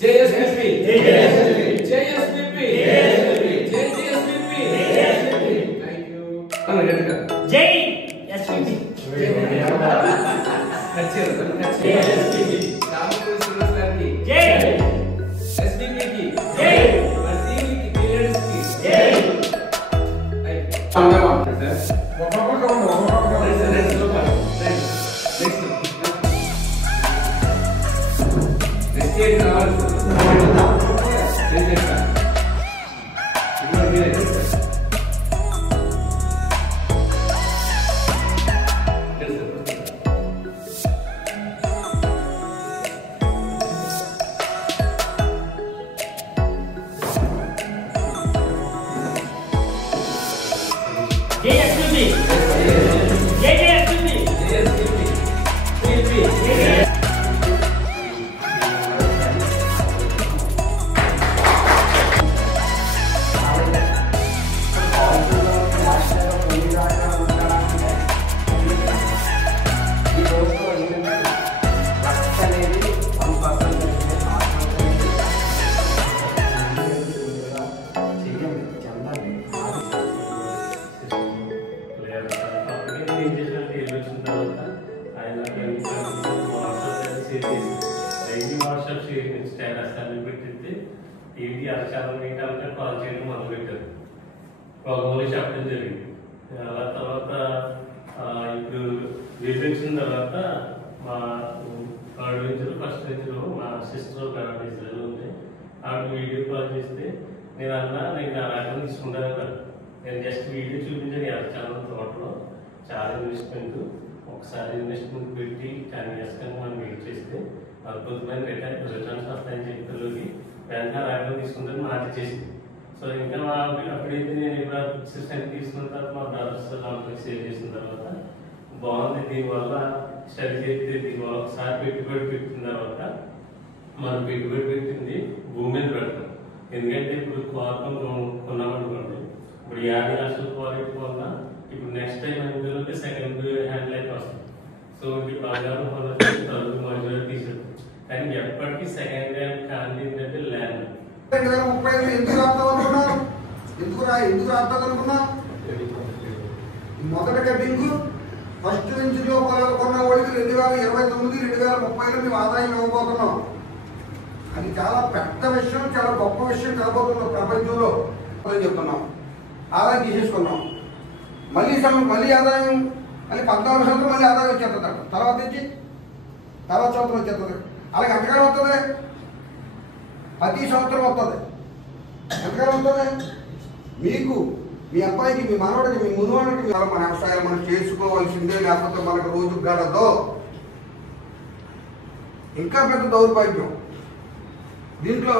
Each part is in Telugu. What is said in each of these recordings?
JSPP Thank you. జై ఎస్పీపీ జై SPP జై ఏంటి అరచాలం ఏంటంటే కాల్ చేయడం మొదలుపెట్టారు. ప్రోగ్రాంలో చెప్పడం జరిగింది. అలా తర్వాత ఇప్పుడు రిజెక్షన్ తర్వాత మా థర్డ్ బెంచ్లో ఫస్ట్ బెంచ్లో మా సిస్టర్ ఒక ఇజ్రాయల్ ఉంది. ఆవిడ వీడియో కాల్ చేస్తే నేను నేను అక్కడ తీసుకుంటాను కదా, నేను జస్ట్ వీడియో చూపించాను. అరచాలం తోటలో చాలా ఇన్వెస్ట్మెంట్, ఒకసారి ఇన్వెస్ట్మెంట్ పెట్టి 10 years కానీ మనం వెయిట్ చేస్తే అద్భుతమైన రిటర్న్స్ వస్తాయని చెప్పేలోకి వెంటనే రాయడం తీసుకుంటాను మాట చేసింది. సో ఇంకా అప్పుడైతే నేను ఇప్పుడు అసిస్టెంట్ తీసుకున్న తర్వాత మా బ్రదర్స్ వాళ్ళకి సేవ్ చేసిన తర్వాత బాగుంది. దీనివల్ల స్టడీ చేస్తే దీనివల్ల ఒకసారి పెట్టుబడి పెట్టిన తర్వాత మనం పెట్టుబడి పెట్టింది భూమి మీద పెడతాం. ఎందుకంటే ఇప్పుడు కోపం కొన్నామనుకోండి, ఇప్పుడు 50 లక్షల క్వాలిటీ కొన్నా ఇప్పుడు నెక్స్ట్ టైం అందులోకి సెకండ్ హ్యాండ్ లైఫ్ వస్తుంది. సో ఇప్పుడు బంగారం కొనొచ్చు, తరుగు మధ్యలో తీసుకుంటాం. కానీ ఎప్పటికీ సెకండ్ హ్యాండ్ కాంతి ఏంటంటే ల్యాండ్. 2035 ఎందుకు రాద్దామనుకున్నాం? ఎందుకు రాద్దామనుకున్నాం? మొదటి కటింగ్ ఫస్ట్ బెంచ్లో కొన్న వాడికి 2029, 2030లో మేము ఆదాయం ఇవ్వబోతున్నాం. అది చాలా పెద్ద విషయం, చాలా గొప్ప విషయం కాబోతున్నాం ప్రపంచంలో చెప్తున్నాం. ఆదాయం తీసేసుకున్నాం. మళ్ళీ ఆదాయం మళ్ళీ 14% మళ్ళీ ఆదాయం వచ్చేస్తుంది. తర్వాత సంవత్సరం వచ్చేస్తుంది. అలాగే ఎంతకాలం వస్తుంది? ప్రతి సంవత్సరం వస్తుంది. ఎంతకాలం వస్తుంది? మీకు, మీ అబ్బాయికి, మీ మనవడికి, మీ మునువాడికి మన వ్యవసాయాలు మనం చేసుకోవాల్సిందే, లేకపోతే మనకు రోజు గడదో. ఇంకా పెద్ద దౌర్భాగ్యం దీంట్లో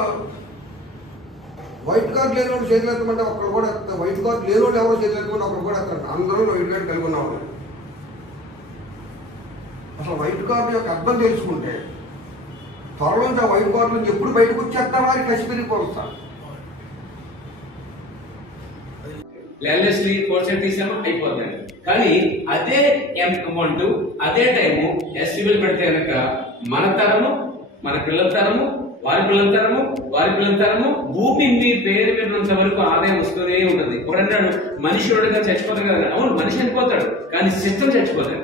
వైట్ కార్డు లేని వాళ్ళు చేతులు ఎత్తమంటే ఒక్కరు కూడా ఎత్తారు. వైట్ కార్డు లేని వాళ్ళు ఎవరో చేతులు ఎత్తమంటే ఒకరు కూడా ఎత్తారు. అందరూ వైట్ కార్డు కలిగి ఉన్నవాళ్ళు. అసలు వైట్ కార్డు యొక్క అర్థం తెలుసుకుంటే త్వరలో ఆ వైట్ కార్డు నుంచి ఎప్పుడు బయటకు వచ్చేస్తామో అని కసి పెరిగిపోతాం. ల్యాండ్లెస్లీ పోర్షన్ తీసామో అయిపోతుంది. కానీ అదే అమౌంట్ అదే టైము ఎస్టిబుల్ పెడితే కనుక మన తరము, మన పిల్లల తరము, వారి పిల్లల తరము, వారి పిల్లల తరము భూమి మీ పేరు మీద ఉన్నంత వరకు ఆదాయం వస్తూనే ఉంటుంది. ఒకడంటాడు మనిషి చచ్చిపోతాడు కదా. అవును, మనిషి చనిపోతాడు, కానీ సిస్టమ్ చచ్చిపోతాడు.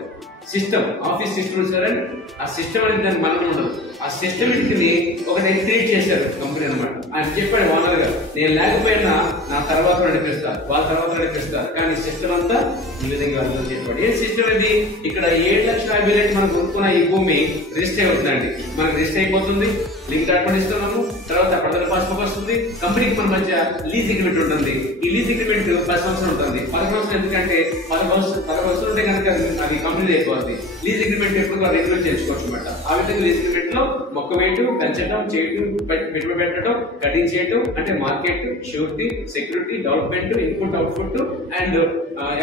సిస్టమ్, ఆఫీస్ సిస్టమ్ చూసారండి. ఆ సిస్టమ్ అనేది దానికి మనం ఉండదు. ఆ సిస్టమేటిక్ని ఒకటి క్రియేట్ చేశారు కంపెనీ అనమాట. ఆయన చెప్పాడు ఓనర్ గారు, నేను లేకపోయినా నా తర్వాత నడిపిస్తారు, వాళ్ళ తర్వాత నడిపిస్తారు, కానీ సిస్టమ్ అంతా ఈ విధంగా అర్థం చెప్పాడు. ఏ సిస్టమ్ ఇది? ఇక్కడ 7,50,000 మనం కొనుక్కున్న ఈ భూమి రిజిస్టర్ అవుతుందండి. మనకు రిజిస్టర్ అయిపోతుంది, లింక్ డాక్యుమెంట్ ఇస్తున్నాము, తర్వాత పడదల పాస్బుక్ వస్తుంది, కంపెనీకి మన మధ్య లీజ్ అగ్రిమెంట్ ఉంటుంది. ఈ లీజ్ అగ్రిమెంట్ 10 సంవత్సరాలు ఉంటుంది. 10 సంవత్సరాలు ఎందుకంటే 10 సంవత్సరాలు ఉంటే కనుక అది కంపెనీ అయిపోతుంది. లీజ్ అగ్రిమెంట్ ఎప్పుడు రెన్యువల్ చేసుకోవచ్చు అనమాట. ఆ విధంగా లీజ్ అగ్రిమెంట్ లో మొక్క వేయటం, పెంచడం, చేయటం, పెట్టుబడి పెట్టడం, కటింగ్ చేయటం అంటే market, surety, security, development, input, output and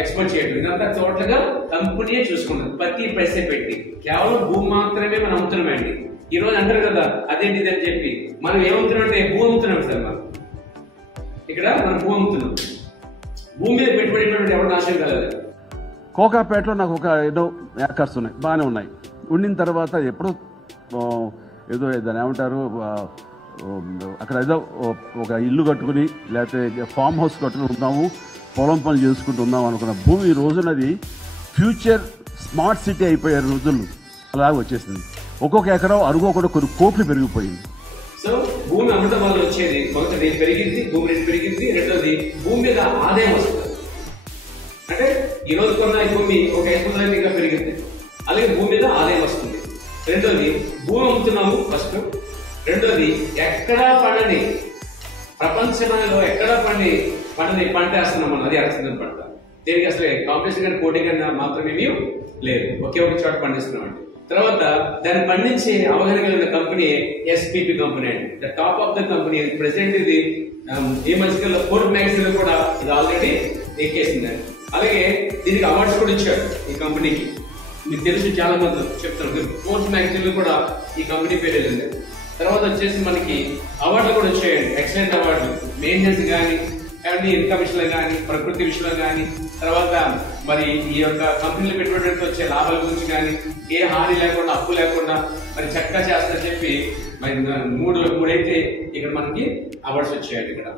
export చేయడం, ఇదంతా టోటల్ గా కంపెనీయే చూసుకున్నది. ప్రతి పైసే పెట్టి కేవలం భూమి మాత్రమే మనం అమ్ముతున్నామండి. ఈ రోజు అంటారు కదా అదేంటి అని చెప్పి, మనం ఏమవుతున్నాం అంటే భూ అమ్ముతున్నాం సార్. మనం ఇక్కడ మనం భూ అమ్ముతున్నాం. భూమి మీద పెట్టుబడి ఎవరు నాశనం కాలేదు. కోకాపేటలో నాకు ఒక ఏదో ఏకర్స్ ఉన్నాయి, బాగానే ఉన్నాయి. ఉండిన తర్వాత ఎప్పుడో ఏదో దాన్ని ఏమంటారు అక్కడ ఏదో ఒక ఇల్లు కట్టుకుని లేకపోతే ఫామ్ హౌస్ కట్టుకుని ఉన్నాము, పొలం పనులు చేసుకుంటూ ఉన్నాము అనుకున్న భూమి ఈ రోజునది ఫ్యూచర్ స్మార్ట్ సిటీ అయిపోయే రోజులు అలాగే వచ్చేసింది. ఒక్కొక్క ఎకరం అరుగు ఒకటి కొన్ని కోట్లు పెరిగిపోయింది. సో భూమి అమ్మటం వల్ల వచ్చేది ఒకటి రేటు పెరిగింది, భూమి రేటు పెరిగింది. రెండోది భూమి మీద ఆదాయం వస్తుంది. అంటే ఈ రోజు కొన్న ఈ భూమి ఒక 5 ఇంకా పెరిగింది, అలాగే భూమి మీద ఆదాయం వస్తుంది. రెండోది భూమి అమ్ముతున్నాము ఫస్ట్. రెండోది ఎక్కడా పండని ప్రపంచంలో ఎక్కడా పండని పంట వేస్తున్నాం మనం, అది అరచిందని పంట. దీనికి అసలు కాంపిటీషన్ కానీ పోటీ కానీ మాత్రమేమీ లేదు, ఒకే ఒక చోట పండిస్తున్నామండి. తర్వాత దాన్ని పండించే అవగాహన కలిగిన కంపెనీ ఎస్పీపీ కంపెనీ అండి, the top of the company. Present ఇది ఈ మధ్యకాలంలో ఫోర్త్ మ్యాగజైన్ లో కూడా ఇది ఆల్రెడీ ఎక్కేసిందండి. అలాగే దీనికి అవార్డ్స్ కూడా ఇచ్చారు ఈ కంపెనీకి. మీకు తెలిసి చాలా మంది చెప్తారు, ఫోర్త్ మ్యాగజైన్ లో కూడా ఈ కంపెనీ పేరు వెళ్ళింది. తర్వాత వచ్చేసి మనకి అవార్డులు కూడా వచ్చాయండి, ఎక్సలెంట్ అవార్డులు. మెయింటెనెన్స్ కానీ, ఇన్కమ్ విషయంలో కానీ, ప్రకృతి విషయంలో కానీ, తర్వాత మరి ఈ యొక్క కంపెనీలు పెట్టుబడి వచ్చే లాభాల గురించి కానీ, ఏ హాని లేకుండా, అప్పు లేకుండా మరి చక్కగా చేస్తారని చెప్పి మరి మూడైతే ఇక్కడ మనకి అవార్డ్స్ వచ్చాయండి ఇక్కడ.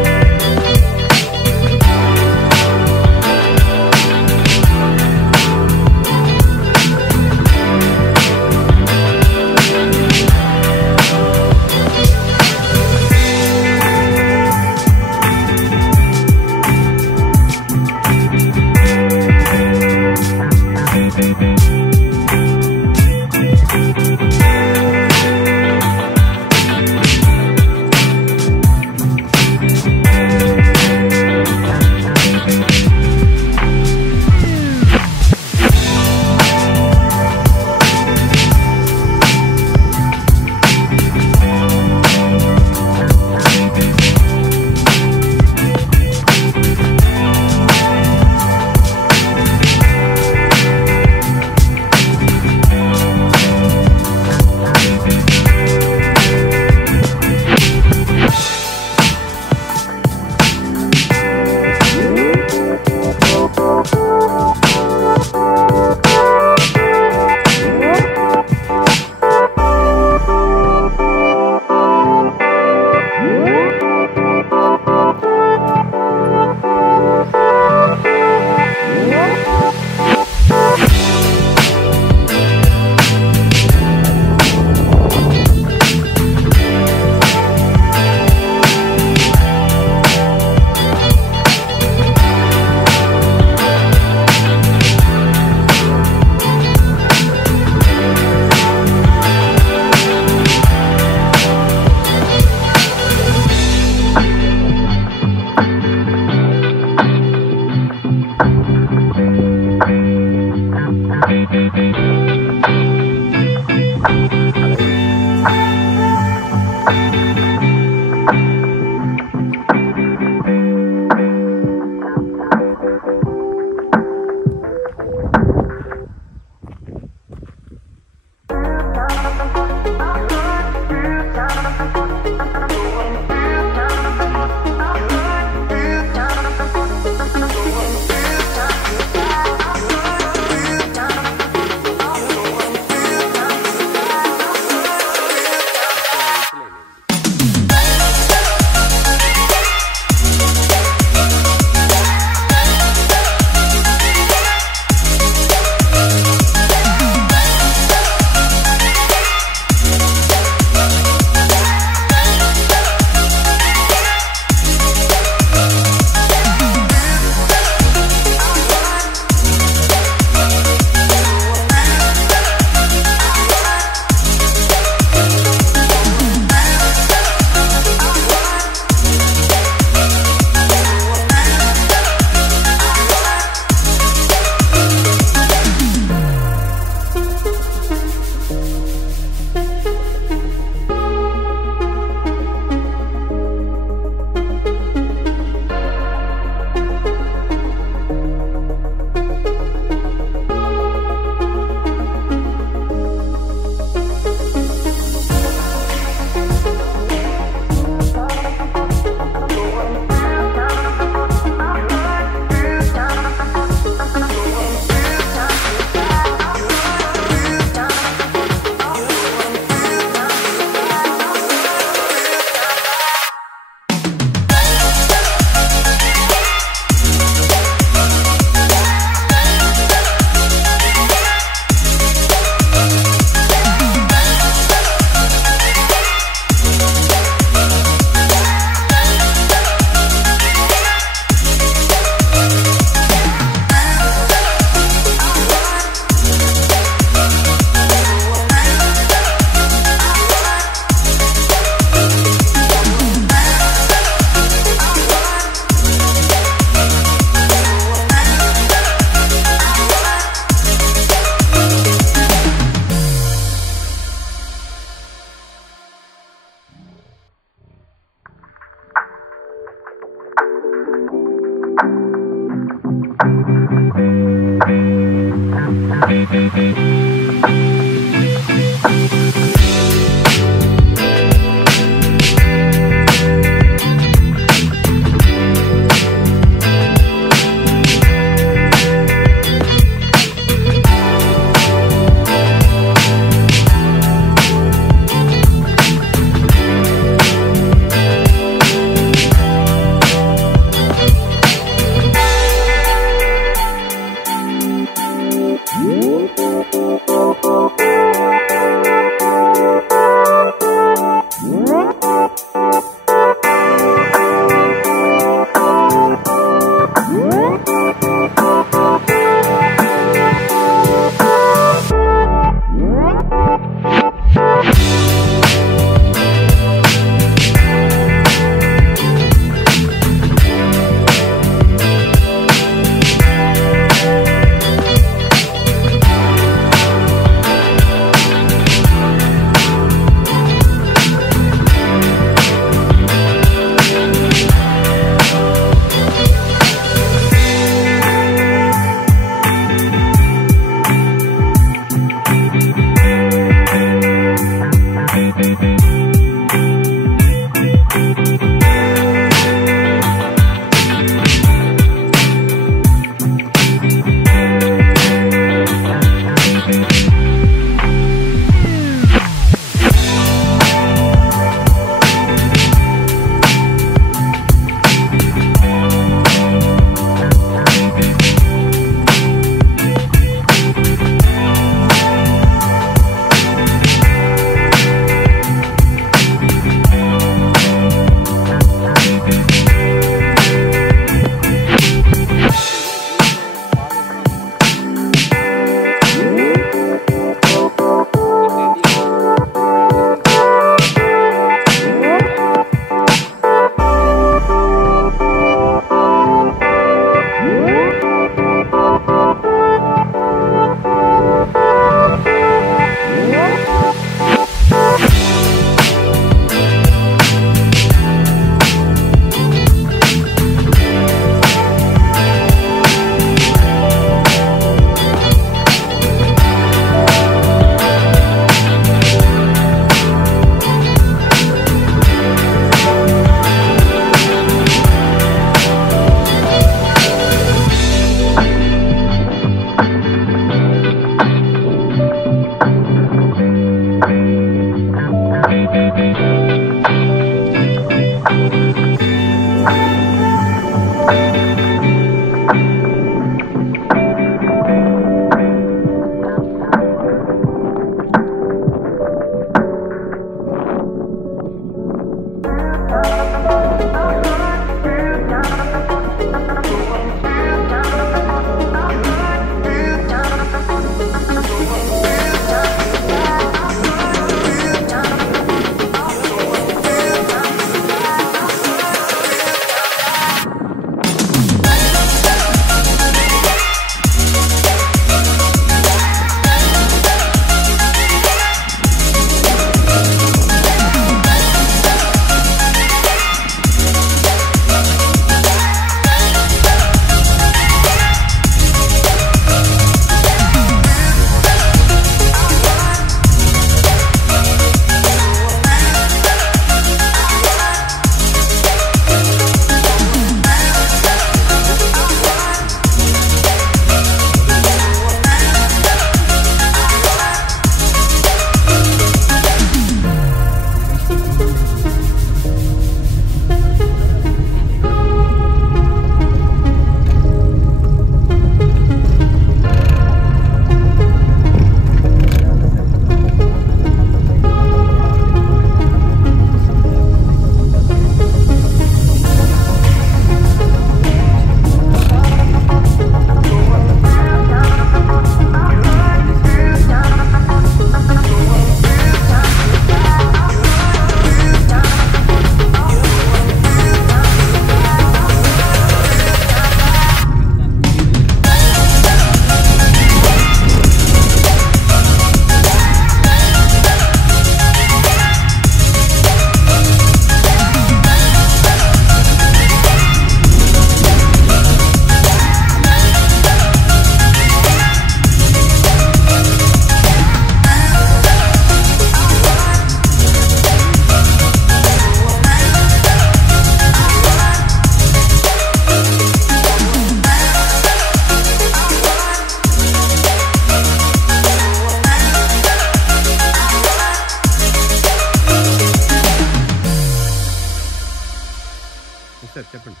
సార్ చెప్పండి.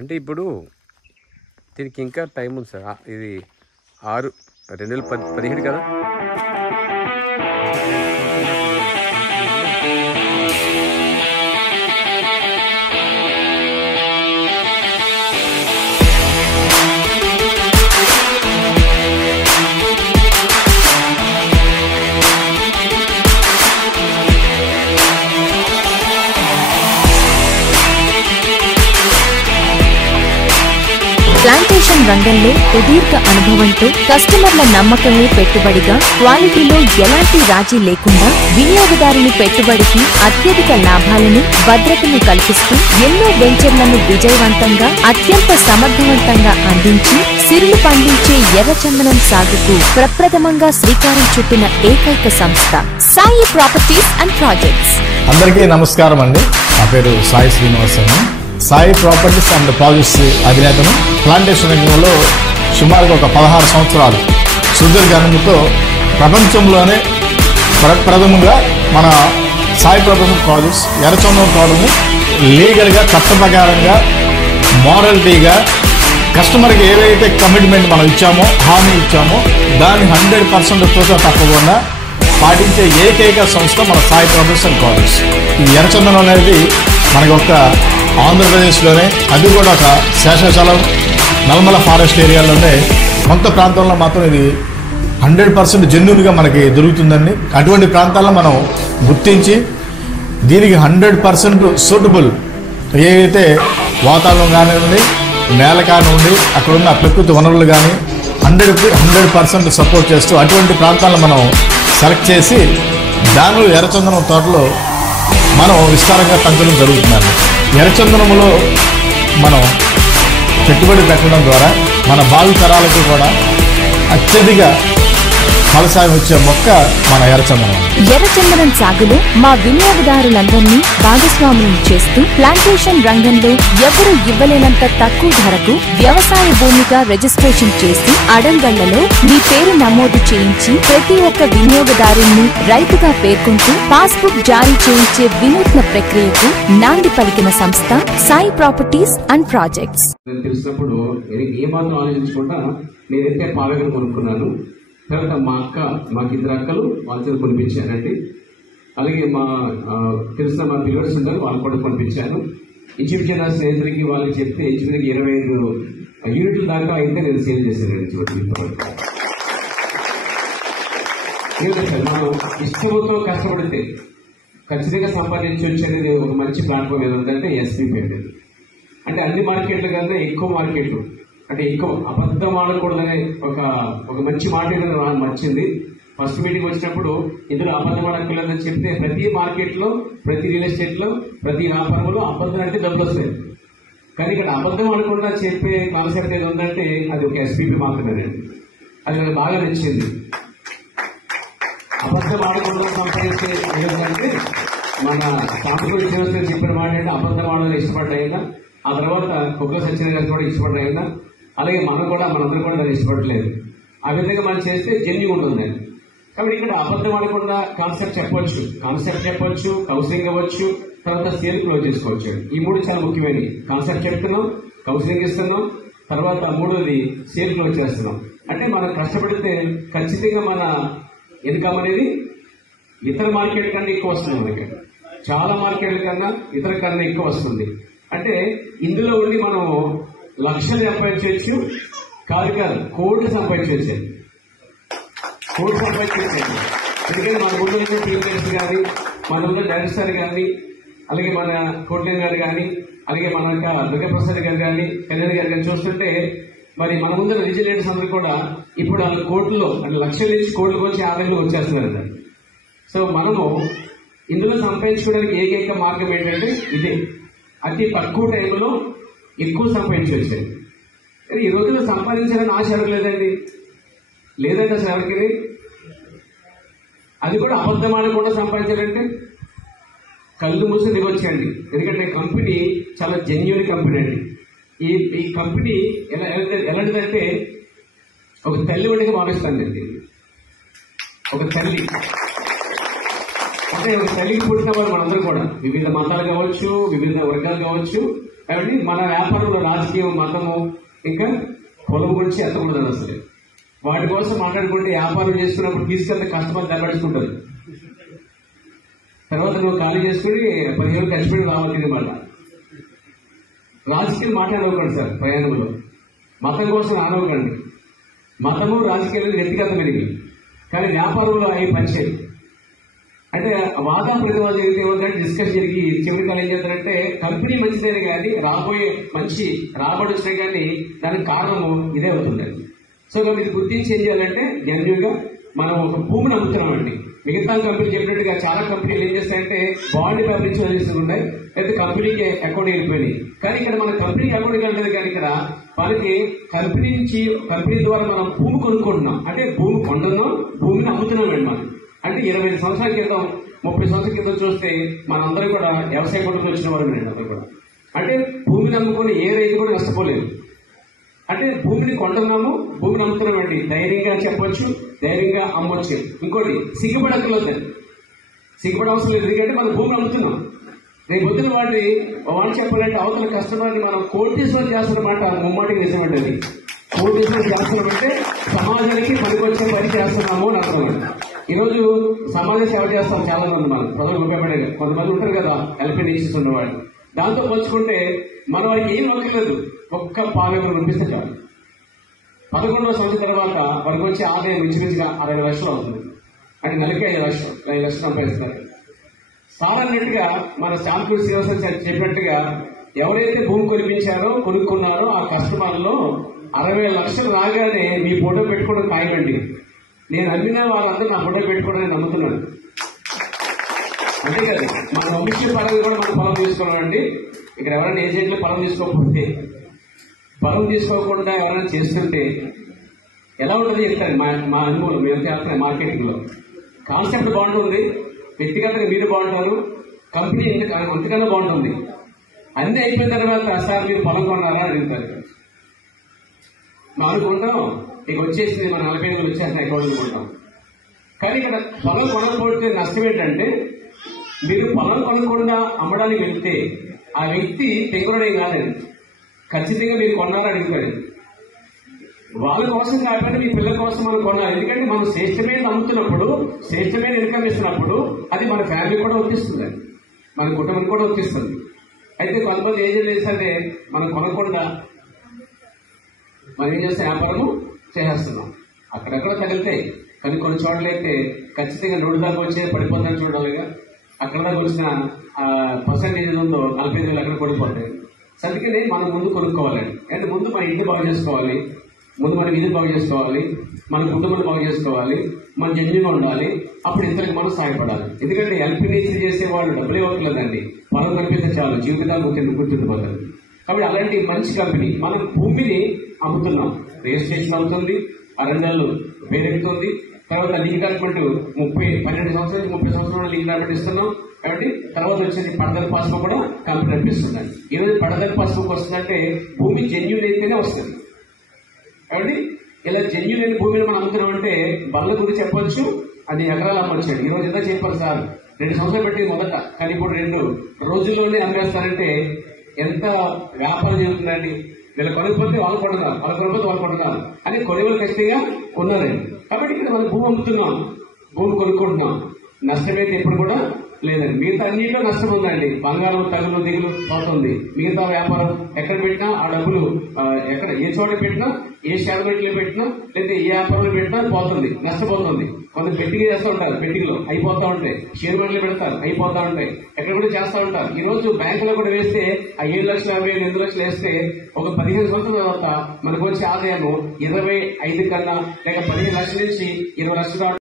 అంటే ఇప్పుడు దీనికి ఇంకా టైం ఉంది సార్. ఇది 6/2017 కదా. ప్లాంటేషన్ రంగంలో సుదీర్ఘ అనుభవంతో కస్టమర్ల నమ్మకమే పెట్టుబడిగా క్వాలిటీలో ఎలాంటి రాజీ లేకుండా వినియోగదారుని పెట్టుబడికి అత్యధిక లాభాలను భద్రతను కల్పిస్తూ ఎన్నో వెంచర్లను విజయవంతంగా అత్యంత సమర్థవంతంగా అందించి సిరులు పండించే ఎర్రచందనం సాగుకు ప్రప్రథమంగా శ్రీకారం చుట్టిన ఏకైక సంస్థ సాయి ప్రాపర్టీస్ అండ్ ప్రాజెక్ట్స్. అందరికీ నమస్కారం అండి. నా పేరు Sai Srinivasan. Sai properties and projects అధినేతను. ప్లాంటేషన్ రంగంలో సుమారుగా ఒక 16 సంవత్సరాలు సుదీర్ఘ అనుభవంతో ప్రపంచంలోనే ప్రథమంగా మన సాయి ప్రాపర్టీస్ ప్రాజెక్ట్స్ ఎర్రచందనం తోటని లీగల్గా చట్ట ప్రకారంగా మారల్టీగా కస్టమర్కి ఏవైతే కమిట్మెంట్ మనం ఇచ్చామో హామీ ఇచ్చామో దాన్ని 100% తోట తప్పకుండా పాటించే ఏకైక సంస్థ మన సాయి ప్రాపర్టీస్ అండ్ ప్రాజెక్ట్స్. ఈ ఎర్రచందనం అనేది మనకి ఒక ఆంధ్రప్రదేశ్లోనే, అది కూడా ఒక శేషాచలం నల్మల ఫారెస్ట్ ఏరియాలోనే కొంత ప్రాంతంలో మాత్రం ఇది 100% జెన్యూన్గా మనకి దొరుకుతుందండి. అటువంటి ప్రాంతాల్లో మనం గుర్తించి దీనికి 100% సూటబుల్ ఏవైతే వాతావరణం కానివ్వండి, నేల కానివ్వండి, అక్కడ ఉన్న ప్రకృతి వనరులు కానీ 100% సపోర్ట్ చేస్తూ అటువంటి ప్రాంతాలను మనం సెలెక్ట్ చేసి దానిలో ఎర్రచందనం తోటలో మనం విస్తారంగా పెంచడం జరుగుతుందండి. ఎర్రచందనంలో మనం పెట్టుబడి పెట్టడం ద్వారా మన భావి తరాలకు కూడా అత్యధిక ఫలసాయం వచ్చే మొక్క మన ఎర్రచందనం. ఎర్రచందనం సాగులో మా వినియోగదారులందరినీ భాగస్వాములను చేస్తూ ప్లాంటేషన్ రంగంలో ఎవరూ ఇవ్వలేనంత తక్కువ ధరకు వ్యవసాయ భూమిగా రిజిస్ట్రేషన్ చేసి అడంగళ్లలో మీ పేరు నమోదు చేయించి ప్రతి ఒక్క వినియోగదారుని రైతుగా పేర్కొంటూ పాస్బుక్ జారీ చేయించే వినూత్న ప్రక్రియకు నాంది పలికిన సంస్థ సాయి ప్రాపర్టీస్ అండ్ ప్రాజెక్ట్స్. తెలిసినప్పుడు ఏమాత్రం ఆలోచించకుండా నేనైతే పాలకులు కొనుక్కున్నాను. తర్వాత మాకు 2 అక్కలు వాళ్ళ చేత కొనిపించానండి. అలాగే తెలిసిన మా పిల్లర్స్ ఉన్నారు, వాళ్ళు కూడా కొనిపించాను. ఇంచుమించు నా స్నేహితులకి వాళ్ళకి చెప్తే ఇంచుమించుకి 25 యూనిట్ల దాకా అయితే నేను సేల్ చేశానండి. మనం ఇష్టంతో కష్టపడితే ఖచ్చితంగా సంపాదించవచ్చు అనేది ఒక మంచి ప్లాట్ఫామ్ ఏదంటే ఎస్పీపీ అంటే అన్ని మార్కెట్ల కన్నా ఎక్కువ మార్కెట్లు అంటే ఎక్కువ అబద్ధం ఆడకూడదనే ఒక మంచి మాట నాకు నచ్చింది. ఫస్ట్ మీటింగ్ వచ్చినప్పుడు ఇందులో అబద్ధం ఆడకూడదని చెప్తే ప్రతి మార్కెట్లో, ప్రతి రియల్ ఎస్టేట్ లో, ప్రతి వ్యాపారంలో అబద్ధం అంటే డబ్బులు వస్తాయి. కానీ ఇక్కడ అబద్ధం ఆడకుండా చెప్పే కాన్సెప్ట్ ఏది ఉందంటే అది ఒక ఎస్పీపీ మాత్రమే. అది నాకు బాగా నచ్చింది. అబద్ధం ఆడకుండా సంపాదించే ఏంటంటే మన సాంస్కృతిక వ్యవస్థ చెప్పిన మాట అంటే అబద్ధం ఆడాలని ఇష్టపడ్డాయినా, ఆ తర్వాత కుక్క సత్యనారాయణ గారు కూడా ఇష్టపడ్డాయినా, అలాగే మనందరూ కూడా దాన్ని ఇష్టపడలేదు. ఆ విధంగా మనం చేస్తే జెన్యూ ఉంటుంది. కాబట్టి ఇక్కడ అబద్ధం ఆడకుండా కాన్సెప్ట్ చెప్పొచ్చు, కౌన్సిలింగ్ అవ్వచ్చు, తర్వాత సేల్ క్లోజ్ చేసుకోవచ్చు. ఈ 3 చాలా ముఖ్యమైనవి. కాన్సెప్ట్ చెప్తున్నాం, కౌన్సిలింగ్ ఇస్తున్నాం, తర్వాత 3వది సేల్ క్లోజ్ చేస్తున్నాం. అంటే మనం కష్టపడితే ఖచ్చితంగా మన ఇన్కమ్ అనేది ఇతర మార్కెట్ కన్నా ఎక్కువ వస్తుంది. మనకి చాలా మార్కెట్ల కన్నా ఇతర కన్నా ఎక్కువ వస్తుంది. అంటే ఇందులో ఉండి మనం లక్షలు సంపాదించవచ్చు, కాదు కోట్లు సంపాదించవచ్చు. ఎందుకంటే మన ముందు ఉన్న టీమ్ లీడర్స్ కానీ, మన ఉన్న డైరెక్టర్ కానీ, అలాగే మన కోట్లేని గారు కానీ, అలాగే మన దుర్గప్రసాద్ గారు కానీ, కళ్యాణ్ గారు కానీ చూస్తుంటే మరి మన ముందు విజిలెంట్స్ అందరూ కూడా ఇప్పుడు వాళ్ళ కోట్లలో అంటే లక్షల నుంచి కోట్లకు వచ్చి ఆదాయంలో వచ్చేస్తున్నారంట. సో మనము ఇందులో సంపాదించుకోవడానికి ఏకైక మార్గం ఏంటంటే ఇదే. అతి తక్కువ టైంలో ఎక్కువ సంపాదించవచ్చు. కానీ ఈ రోజుల్లో సంపాదించాలని ఆశ అడగలేదండి, లేదంటే అసలు ఎవరికి. అది కూడా అబద్ధం ఆడకుండా సంపాదించాలంటే కళ్ళు మూసి దిగొచ్చండి. ఎందుకంటే కంపెనీ చాలా జెన్యూన్ కంపెనీ అండి. ఈ కంపెనీ ఎలాంటిదంటే ఒక తల్లి వంటిగా భావిస్తానండి. ఒక తల్లి అంటే ఒక తల్లికి పుట్టిన వాళ్ళు మనందరూ కూడా వివిధ మతాలు కావచ్చు, వివిధ వర్గాలు కావచ్చు. కాబట్టి మన వ్యాపారంలో రాజకీయం, మతము, ఇంకా పొలం గురించి ఎత్తకూడదు అసలు. వాటి కోసం మాట్లాడుకుంటే వ్యాపారం చేసుకున్నప్పుడు తీసుకెళ్తే కస్టమర్ దెబ్బడుచుకుంటారు. తర్వాత నువ్వు ఖాళీ చేసుకుని 15 ఖర్చు పెట్టి రావాలి తినమాట. రాజకీయాలు మాట్లాడవకండి సార్ ప్రయాణంలో. మతం కోసం ఆనవకండి. మతము రాజకీయాలు వ్యక్తిగతమైనవి, కానీ వ్యాపారంలో అవి పనిచేయదు. అంటే వాదా ప్రతివాదం ఏమిటంటే డిస్కస్ జరిగి చివరికి ఏం చేస్తారంటే కంపెనీ మంచిదేనే కానీ రాబోయే మంచి రాబడి వచ్చినా కానీ దానికి కారణము ఇదే అవుతుందండి. సో ఇది గుర్తించి ఏం చేయాలంటే జెన్యున్ గా మనం ఒక భూమిని అమ్ముతున్నామండి. మిగతా కంపెనీ చెప్పినట్టుగా చాలా కంపెనీలు ఏం చేస్తాయంటే బాండ్ పేపర్ ఇచ్చి వదిలిస్తున్నాయి, లేదా కంపెనీకి అకౌంట్ వెళ్ళిపోయినాయి. కానీ ఇక్కడ మన కంపెనీకి అకౌంట్కి వెళ్ళలేదు. కానీ ఇక్కడ మనకి కంపెనీ ద్వారా మనం భూమి కొనుక్కుంటున్నాం. అంటే భూమి కొంటున్నాం, భూమిని అమ్ముతున్నాం అండి. మనం అంటే 25 సంవత్సరాల క్రితం, 30 సంవత్సరాల క్రితం చూస్తే మనందరూ కూడా వ్యవసాయ కుటుంబం వచ్చిన వారు అందరూ కూడా. అంటే భూమిని అమ్ముకుని ఏ రైతు కూడా నష్టపోలేదు. అంటే భూమిని కొంటున్నాము, భూమిని అమ్ముతున్నామండి. ధైర్యంగా చెప్పొచ్చు, ధైర్యంగా అమ్మొచ్చు. ఇంకోటి సిగ్గుపడక్కర్లేదు, సిగ్గుపడ అవసరం లేదు. ఎందుకంటే మనం భూమిని అమ్ముతున్నాం. రేపు పొద్దున వాళ్ళు చెప్పాలంటే అవతల కస్టమర్ని మనం కోటీశ్వరం చేస్తున్నమాట ముమ్మాటికి నిజమండి. అది కోటీశ్వరం చేస్తున్నామంటే సమాజానికి పనికొచ్చే పని చేస్తున్నాము అని అర్థం. ఈరోజు సమాజ సేవ చేస్తాం చాలా మంది, మనం ప్రజలకు ఉపయోగపడేది. కొంతమంది ఉంటారు కదా ఎల్పీ నేషన్స్ ఉన్నవాళ్ళు. దాంతో పోల్చుకుంటే మన వారికి ఏం నొక్కలేదు, ఒక్క పాలెవరు రూపిస్తే చాలు. 11వ సంవత్సరం తర్వాత వారికి వచ్చే ఆదాయం ఇంచుమించుగా 60 లక్షలు అవుతుంది. అంటే నెలకి 5 లక్షలు సంపాదిస్తారు. సార్ అన్నట్టుగా మన శాంపూర్ శ్రీనివాసన్ చెప్పినట్టుగా ఎవరైతే భూమి కొనుక్కున్నారో ఆ కస్టమర్లో 60 లక్షలు రాగానే మీ ఫోటో పెట్టుకోవడం ఖాయమండి. నేను అమ్మిన వాళ్ళందరూ నా ఫోటో పెట్టుకోవడానికి నమ్ముతున్నాను. అంతే కదా, మన వంశీయ పరంగా కూడా మనం పొలం తీసుకోవాలండి. ఇక్కడ ఎవరైనా ఏజెంట్లు పొలం తీసుకోకపోతే, పొలం తీసుకోకుండా ఎవరైనా చేస్తుంటే ఎలా ఉంటుంది చెప్తాను. మా అనుభవం మేము చేస్తున్నాం. మార్కెటింగ్ లో కాన్సెప్ట్ బాగుంటుంది, వ్యక్తిగతంగా మీరు బాగుంటారు, కంపెనీ అంతకన్నా బాగుంటుంది. అన్ని అయిపోయిన తర్వాత సార్ మీరు పొలం కొన్నారా అని అడుగుతారు. మనం అనుకుంటాం ఇక వచ్చేసింది, మన 40 వేలు వచ్చేసిన అకౌంట్ అనుకుంటాం. కానీ ఇక్కడ పొలం కొనకపోతే నష్టం ఏంటంటే, మీరు పొలం కొనకుండా అమ్మడానికి వెళ్తే ఆ వ్యక్తి తెగురడే కాదండి, ఖచ్చితంగా మీరు కొన్నారా అడుగుతారు. వాళ్ళ కోసం కాకపోతే మీ పిల్లల కోసం మనం కొనాలి. ఎందుకంటే మనం శ్రేష్టమైన అమ్ముతున్నప్పుడు, శ్రేష్టమైన ఇన్కమ్ ఇస్తున్నప్పుడు అది మన ఫ్యామిలీ కూడా వర్తిస్తుంది, మన కుటుంబం కూడా వర్తిస్తుంది. అయితే కొంతమంది ఏం చేస్తే మనం కొనకుండా మనం ఏం చేస్తే వ్యాపారము చేసేస్తున్నాం. అక్కడెక్కడ తగిలితాయి, కానీ కొన్ని చోట్ల అయితే ఖచ్చితంగా 100 దాకా వచ్చే పడిపోతాను చూడాలిగా. అక్కడ దాకా వచ్చిన పర్సెంటేజ్ ఉందో 45,000 అక్కడ పడిపోతాయి. అందుకని మనం ముందు కొనుక్కోవాలండి. అంటే ముందు మన ఇంటి బాగు చేసుకోవాలి, ముందు మన వీధి బాగు చేసుకోవాలి, మన కుటుంబాన్ని బాగు చేసుకోవాలి, మన జన్యుగా ఉండాలి. అప్పుడు ఇతరులకు మనం సహాయపడాలి. ఎందుకంటే ఎల్పీనేసి చేసే వాళ్ళు డబ్బులు ఇవ్వట్లేదండి, పొలం కనిపిస్తే చాలు జీవితాలు గుర్తుండిపోతారు. కాబట్టి అలాంటి మంచి కంపెనీ మనం భూమిని అమ్ముతున్నాం. రిజిస్ట్రేషన్ అవుతుంది, అరణ్యాలు వేరెక్కుతుంది. తర్వాత లీగ్ డాక్యుమెంట్ 12 సంవత్సరాల నుంచి 30 సంవత్సరాలు లీగ్ డాక్యుమెంట్ ఇస్తున్నాం. కాబట్టి తర్వాత వచ్చేది పడదల పాస్బుక్ కూడా కంపెనీ అనిపిస్తుందండి. ఈరోజు పడదల పాస్బుక్ వస్తుందంటే భూమి జెన్యూన్ అయితేనే వస్తుంది. కాబట్టి ఇలా జెన్యూన్ అయిన భూమిని మనం అమ్ముతున్నామంటే బల్ల గురించి చెప్పొచ్చు, అది ఎకరాలు అమ్మొచ్చాడు. ఈ రోజు ఎంత చెప్పారు సార్, 2 సంవత్సరాలు పెట్టింది మొదట, కానీ ఇప్పుడు 2 రోజుల్లోనే అమ్మేస్తారంటే ఎంత వ్యాపారం జరుగుతుందండి. వీళ్ళు కొనకపోతే వాళ్ళు కొంటున్నారు, వాళ్ళు కొనకపోతే వాళ్ళు కొంటున్నారు అని కొనుగోలు ఖచ్చితంగా ఉన్నదండి. కాబట్టి ఇక్కడ మనం భూమి అమ్ముతున్నాం, భూమి కొనుక్కుంటున్నాం, నష్టమైతే ఎప్పుడు కూడా లేదండి. మిగతా అన్నింటిలో నష్టం ఉందండి. బంగారం తగులు దిగులు పోతుంది. మిగతా వ్యాపారం ఎక్కడ పెట్టినా ఆ డబ్బులు ఎక్కడ ఏ చోట పెట్టినా, ఏ షేర్ మార్కెట్లో పెట్టినా, లేదా ఏ వ్యాపారంలో పెట్టినా పోతుంది, నష్టపోతుంది. కొంత బెట్టింగ్ చేస్తూ ఉంటారు, బెట్టింగ్ లో అయిపోతా ఉంటాయి. షేర్ మార్కెట్లో పెడతారు, అయిపోతా ఉంటాయి. ఎక్కడ కూడా చేస్తూ ఉంటారు. ఈ రోజు బ్యాంకులో కూడా వేస్తే ఆ 7,50,000 8 లక్షలు వేస్తే ఒక 15 సంవత్సరాల తర్వాత మనకు వచ్చే ఆదాయము 25 కన్నా లేక 15 లక్షల నుంచి 20 లక్షలు